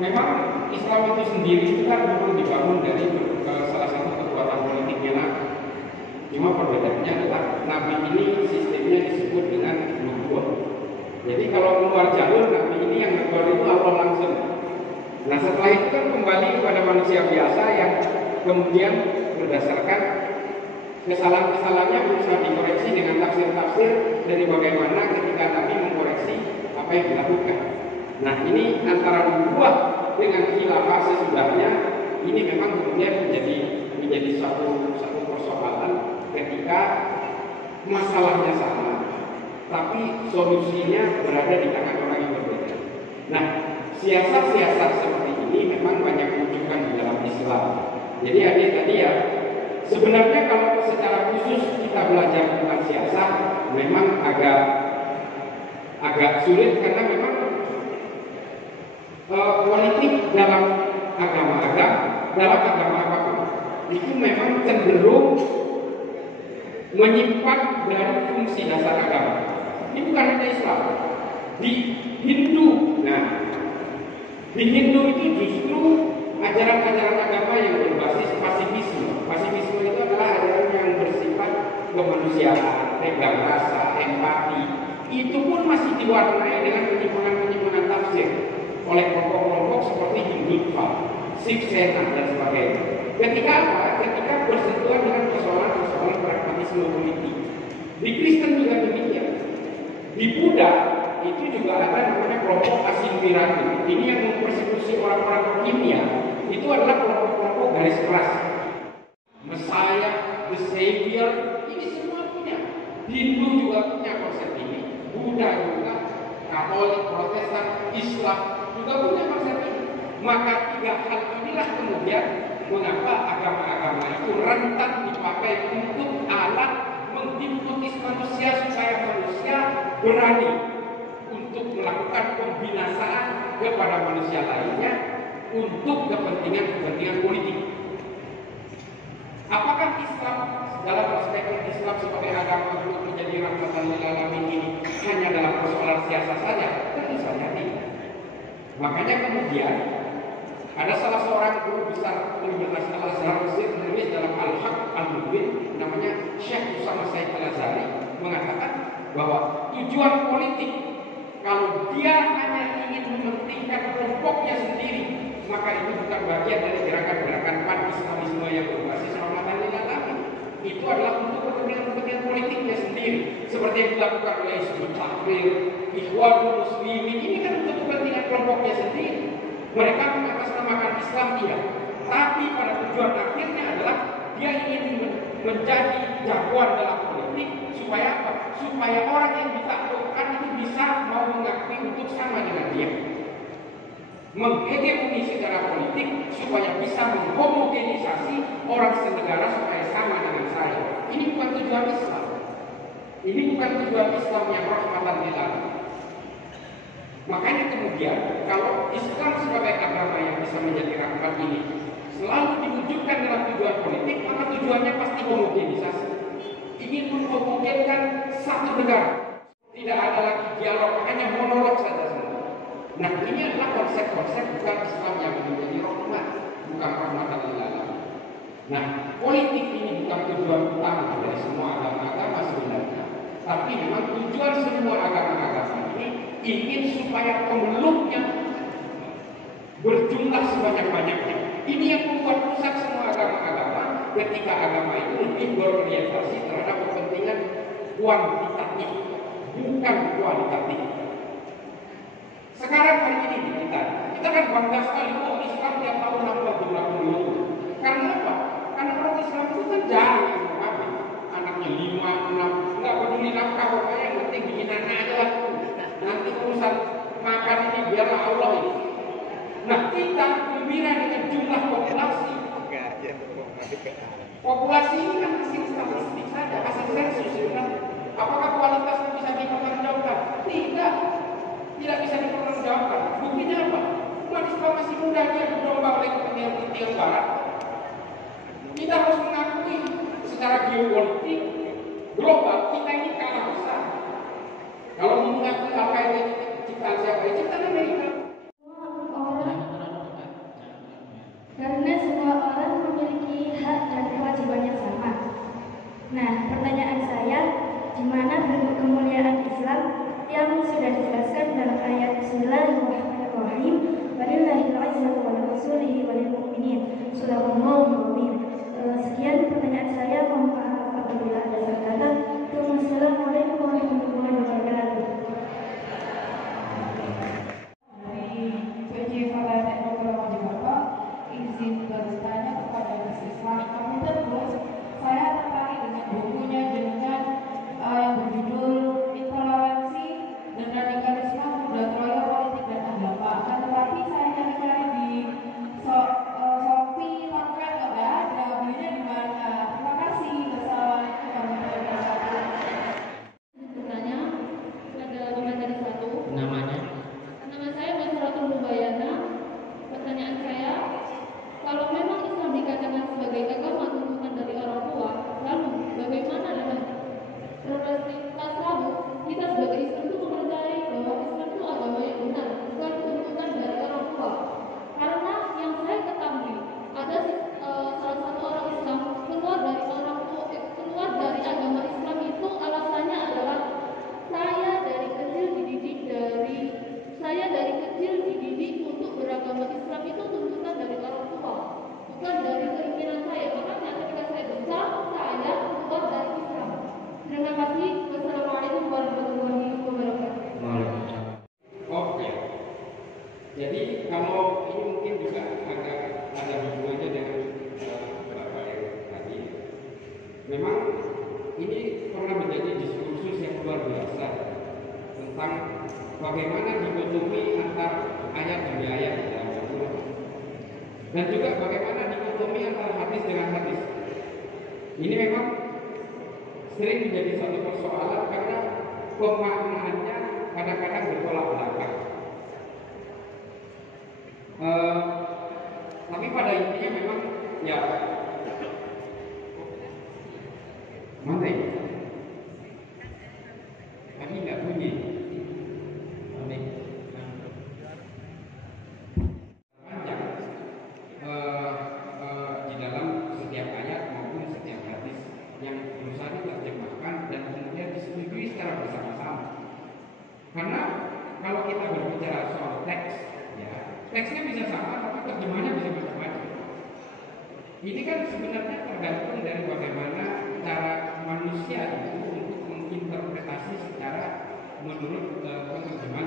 Memang Islam itu sendiri itu kan dulu dibangun dari salah satu kekuatan politiknya Nabi. Cuma perbedaannya adalah Nabi ini sistemnya disebut dengan nubuwah. Jadi kalau keluar jalur Nabi ini yang keluar itu Allah langsung. Nah setelah itu kan kembali kepada manusia biasa yang kemudian berdasarkan kesalahan-kesalahannya berusaha dikoreksi dengan tafsir-tafsir dari bagaimana ketika Nabi mengkoreksi apa yang dilakukan. Nah ini antara nubuwah dengan khilafah sesudahnya ini memang kemudian menjadi satu persoalan ketika masalahnya sama, tapi solusinya berada di tangan orang yang berbeda. Nah, siasat-siasat seperti ini memang banyak diwujudkan di dalam Islam. Jadi tadi ya, sebenarnya kalau secara khusus kita belajar tentang siasat, memang agak sulit karena memang politik dalam agama apapun itu memang cenderung menyimpan dari fungsi dasar agama. Ini bukan hanya Islam. Di Hindu, di Hindu itu justru ajaran-ajaran agama yang berbasis pasifisme. Pasifisme itu adalah ajaran yang bersifat kemanusiaan, tenggang rasa, empati. Itu pun masih diwarnai dengan penyimpangan-penyimpangan tafsir oleh kelompok-kelompok seperti Hindutva, Siksena dan sebagainya. Ketika bersentuhan dengan persoalan-persoalan pragmatisme politik. Di Kristen juga demikian. Di Buddha itu juga ada namanya kelompok Asinvirani. Ini yang mempersekusi orang-orang Rohingya. Itu adalah kelompok-kelompok garis keras. Messiah, the Savior, ini semua punya. Hindu juga punya konsep ini. Buddha juga, Katolik, Protestan, Islam juga punya konsep ini. Maka tiga hal inilah kemudian mengapa agama-agama itu rentan dipakai untuk alat menghipnotis manusia supaya manusia berani untuk melakukan pembinasaan kepada manusia lainnya untuk kepentingan politik. Apakah Islam dalam perspektif Islam sebagai agama untuk menjadi rahmatan lil alamin ini hanya dalam persoalan siasat saja? Tentu saja tidak. Makanya kemudian ada salah seorang guru besar Universitas Al-Azhar Mesir menulis dalam Al-Haq Al-Mubin, namanya Syekh Usama Said Al-Azhari, mengatakan bahwa tujuan politik kalau dia hanya ingin mementingkan kelompoknya sendiri, maka itu bukan bagian dari gerakan-gerakan pan-Islamisme yang berbasis rahmatan lil alamin. Itu adalah untuk kepentingan politiknya sendiri, seperti yang dilakukan oleh Hizbut Tahrir, Ikhwanul Muslimin. Ini kan untuk kepentingan kelompoknya sendiri. Mereka mengatasnamakan Islam iya, tapi pada tujuan akhirnya adalah dia ingin menjadi jagoan dalam politik supaya apa? Supaya orang yang ditaklukkan itu bisa mau mengakui untuk sama dengan dia, menghegemoni secara politik supaya bisa menghomogenisasi orang senegara supaya sama dengan saya. Ini bukan tujuan Islam. Ini bukan tujuan Islam yang rahmatan lil alamin. Makanya kemudian kalau Islam sebagai agama yang bisa menjadi rahmat ini selalu diwujudkan dalam tujuan politik, maka tujuannya pasti homogenisasi. Ingin menghomogenkan satu negara. Tidak ada lagi dialog, hanya monolog saja. Nah ini adalah konsep-konsep bukan Islam yang menjadi rahmat, bukan rahmatan lil alamin. Nah politik ini bukan tujuan utama dari semua agama-agama sebenarnya, tapi memang tujuan semua agama-agama ini ingin supaya pemeluknya berjumlah sebanyak-banyaknya. Ini yang membuat rusak semua agama-agama ketika agama itu lebih berorientasi terhadap kepentingan kuantitatif, bukan kualitatif. Sekarang hari ini kita kan bangga sekali, oh Islam tiap tahun nambah jumlah penduduk. Karena apa? Karena orang Islam itu kan jarang yang mengawin. Anaknya 5, 6, nggak peduli nafkah, pokoknya yang penting bikin anak aja lah. Nanti urusan makan ini biarlah Allah ini. Nah kita gembira dengan jumlah populasi. Populasi ini kan hasil statistik saja, hasil sensus sebenarnya. Apakah kualitasnya bisa dipertanggungjawabkan? Tidak bisa dipertanggungjawabkan. Buktinya apa? Umat Islam masih muda, dia berdomba oleh kepentingan barat. Kita harus mengakui secara geopolitik global kita ini kalah besar. Kalau mengakui Al-Qaeda ciptaan siapa? Ciptaan Amerika. Jadi kalau ini mungkin juga agak ada hubungannya dengan Bapak yang tadi. Memang ini pernah menjadi diskursus yang luar biasa tentang bagaimana dikotomi antar ayat demi ayat dalam Al-Quran, dan juga bagaimana dikotomi antara hadis dengan hadis. Ini memang sering menjadi satu persoalan karena pemaknaannya kadang-kadang bertolak belakang. Tapi pada intinya memang ya mana ini? Tadi nggak bunyi. Panjang di dalam setiap ayat maupun setiap hadis yang berusaha diterjemahkan dan kemudian disetujui secara bersama-sama. Karena kalau kita berbicara soal teks, ya teksnya bisa sama, tapi terjemahannya bisa macam-macam. Ini kan sebenarnya tergantung dari bagaimana cara manusia itu untuk menginterpretasi secara menurut penerjemah